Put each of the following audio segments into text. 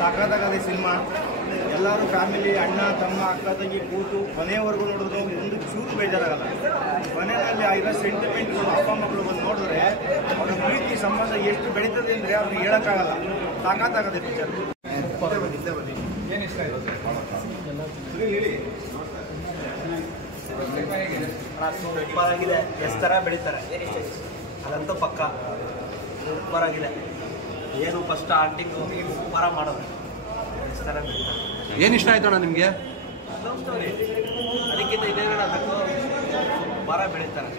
ಸಾಕಾಗದ cinema. ಎಲ್ಲರೂ family, ಅಣ್ಣ ತಮ್ಮ ಅಕ್ಕ ತಂಗಿ ಕೂತು ಕೊನೆಯವರೆಗೂ ನೋಡಿದ್ರು ಒಂದು ಚೂರು ಬೇಜಾರಾಗಲ್ಲ. ಕೊನೆಯಲ್ಲಿ ಆಗಿರೋ ಸೆಂಟಿಮೆಂಟ್ಗಳು ಅಪ್ಪ ಮಕ್ಕಳು ಬಂದು ನೋಡಿದ್ರೆ ಅವರ ಪ್ರೀತಿ ಸಂಬಂಧ ಎಷ್ಟು ಬೆಳೀತದೆ ಅಂದರೆ ಅವ್ರಿಗೆ ಹೇಳೋಕ್ಕಾಗಲ್ಲ. ಸಾಕಾಗದೆ ಪಿಕ್ಚರ್. ಸೂಪರ್ ಆಗಿದೆ. ಎಷ್ಟು ಥರ ಬೆಳೀತಾರೆ ಅದಂತೂ ಪಕ್ಕ ಸೂಪರ್ ಆಗಿದೆ. ಏನು ಫಸ್ಟ್ ಆರ್ಟಿಂಗು ಸೂಪರ ಮಾಡೋದು. ಎಷ್ಟು ಥರ ಬೆಳೀತಾರೆ. ಏನು ಇಷ್ಟ ಆಯ್ತು ಅಣ್ಣ ನಿಮಗೆ? ಲವ್ ಸ್ಟೋರಿ ಅದಕ್ಕಿಂತ ಇದೇ ಬೇಕು. ಸೂಪರ ಬೆಳೀತಾರೆ.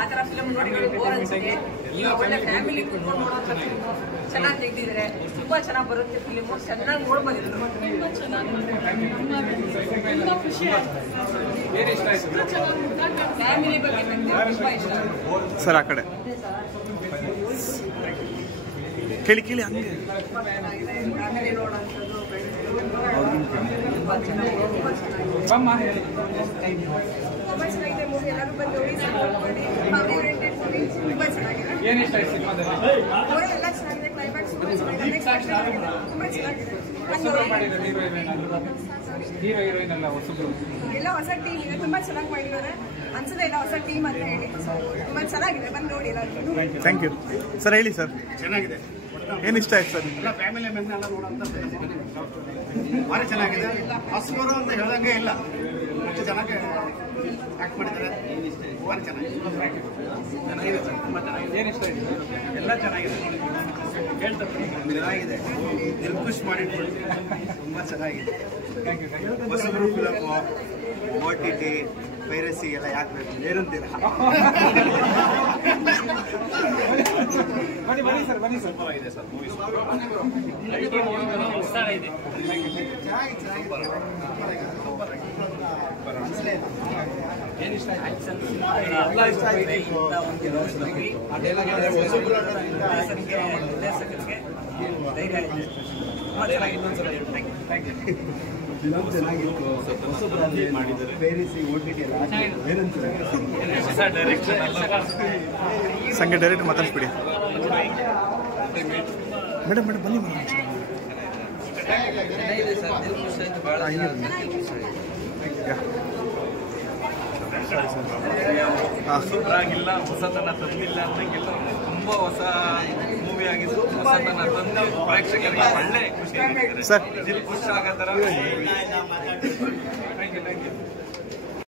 ಆ ಥರ ಫಿಲಮ್ ನೋಡಿ ಬೋರ್ ಅನ್ಸುತ್ತೆ. ಈಗ ಒಳ್ಳೆ ಫ್ಯಾಮಿಲಿ ಕುತ್ಕೊಂಡು ನೋಡೋಂಥ ಫಿಲ್ಮು ಚೆನ್ನಾಗಿ ತೆಗೆದಿದ್ದಾರೆ. ತುಂಬಾ ಚೆನ್ನಾಗಿ ಬರುತ್ತೆ ಫಿಲಿಮು. ಚೆನ್ನಾಗಿ ನೋಡ್ಬೋದು. ತುಂಬಾ ಚೆನ್ನಾಗಿ ಖುಷಿ ಫ್ಯಾಮಿಲಿ ಬಗ್ಗೆ ತುಂಬಾ ಇಷ್ಟ ಸರ್. ಆ ಕಡೆ ಕೇಳಿ ಕೇಳಿ ಹಂಗೆ ಫ್ಯಾಮಿಲಿ ನೋಡೋಂಥದ್ದು ತುಂಬಾ ಚೆನ್ನಾಗಿದೆ. ಮೂವಿ ಎಲ್ಲರೂ ಬಂದು ನೋಡಿ ಸಪೋರ್ಟ್ ಮಾಡಿ. ಫ್ಯಾಮಿಲಿ ಓರಿಯೆಂಟೆಡ್ ಮೂವಿ ತುಂಬಾ ಚೆನ್ನಾಗಿದೆ. ಏನಿಷ್ಟ ಆಯ್ತು ಸಿನಿಮಾದಲ್ಲಿ? ಎಲ್ಲ ಚೆನ್ನಾಗಿದೆ. ಕ್ಲೈಮ್ಯಾಕ್ಸ್ ತುಂಬಾ ಚೆನ್ನಾಗಿದೆ. ತುಂಬಾ ಚೆನ್ನಾಗಿದೆ. ಹೀರೋ ಹೀರೋಯಿನ್ ಎಲ್ಲ ಹೊಸಬ್ರು, ಎಲ್ಲ ಹೊಸ ಟೀಮ್ ಇದೆ. ತುಂಬಾ ಚೆನ್ನಾಗಿ ಮಾಡಿದ್ದಾರೆ ಅನ್ಸುತ್ತೆ. ಎಲ್ಲ ಹೊಸ ಟೀಮ್ ಅಂತ ಹೇಳಿ ತುಂಬಾ ಚೆನ್ನಾಗಿದೆ. ಬಂದು ನೋಡಿ ಎಲ್ಲರೂ. Thank you sir. ಹೇಳಿ ಸರ್. ಚೆನ್ನಾಗಿದೆ. ಏನು ಇಷ್ಟ ಆಯ್ತು ಸರ್? ಎಲ್ಲ ಫ್ಯಾಮಿಲಿ ಮೆಂಬರ್ನೆಲ್ಲ ನೋಡೋಂಥ ಭಾರಿ ಚೆನ್ನಾಗಿದೆ. ಹೊಸಬರು ಅಂತ ಹೇಳೋಂಗೆ ಇಲ್ಲ. ಅಷ್ಟು ಚೆನ್ನಾಗಿ ಆ್ಯಕ್ಟ್ ಮಾಡಿದ್ದಾರೆ. ಭಾರಿ ಚೆನ್ನಾಗಿದೆ. ತುಂಬ ಚೆನ್ನಾಗಿದೆ. ಏನು ಇಷ್ಟ ಆಯ್ತು? ಎಲ್ಲ ಚೆನ್ನಾಗಿದೆ. ಹೇಳ್ತಾರೆ ಚೆನ್ನಾಗಿದೆ. ನಿರ್ಖುಷ್ ಮಾಡಿಟ್ಬಿಡಿ. ತುಂಬ ಚೆನ್ನಾಗಿದೆ. ಹೊಸಬರು ಫಿಲಮು, OTT, ಪೈರಸಿ ಎಲ್ಲ ಯಾಕೆ ಬೇಕು? ಏನಂತೀರ? ಬನ್ನಿ ಸರ್, ಬನ್ನಿ ಸರ್. ಚೆನ್ನಾಗಿದೆ ಸರ್. ಮೂವಿ ಏನಿಷ್ಟ ಆಯ್ತು? ಫಿಲಮ್ ಚೆನ್ನಾಗಿತ್ತು. ಹೊಸಬ್ರಲ್ಲಿ ಮಾಡಿದ್ದಾರೆ. ಪೈರಸಿ, OTT ಎಲ್ಲ ಏನಂತೀರ? ಸಂಘ ಡೈರೆಕ್ಟ್ ಮಾತಾಡ್ಸ್ಬಿಡಿ ಮೇಡಮ್. ಮೇಡಮ್ ಬನ್ನಿ ಮೇಡಮ್. ಹೊಸಬ್ರಾಗಿಲ್ಲ, ಹೊಸತನ ತಂದಿಲ್ಲ ಅನ್ನಂಗಿಲ್ಲ. ತುಂಬ ಹೊಸ ಮೂವಿ ಆಗಿದ್ದು ಹೊಸತನ ತಂದು ಪ್ರೇಕ್ಷಕರಿಗೆ ಒಳ್ಳೆ ಖುಷಿ ಸರ್. ಖುಷಿ ಆಗೋ ಥರ. Thank you.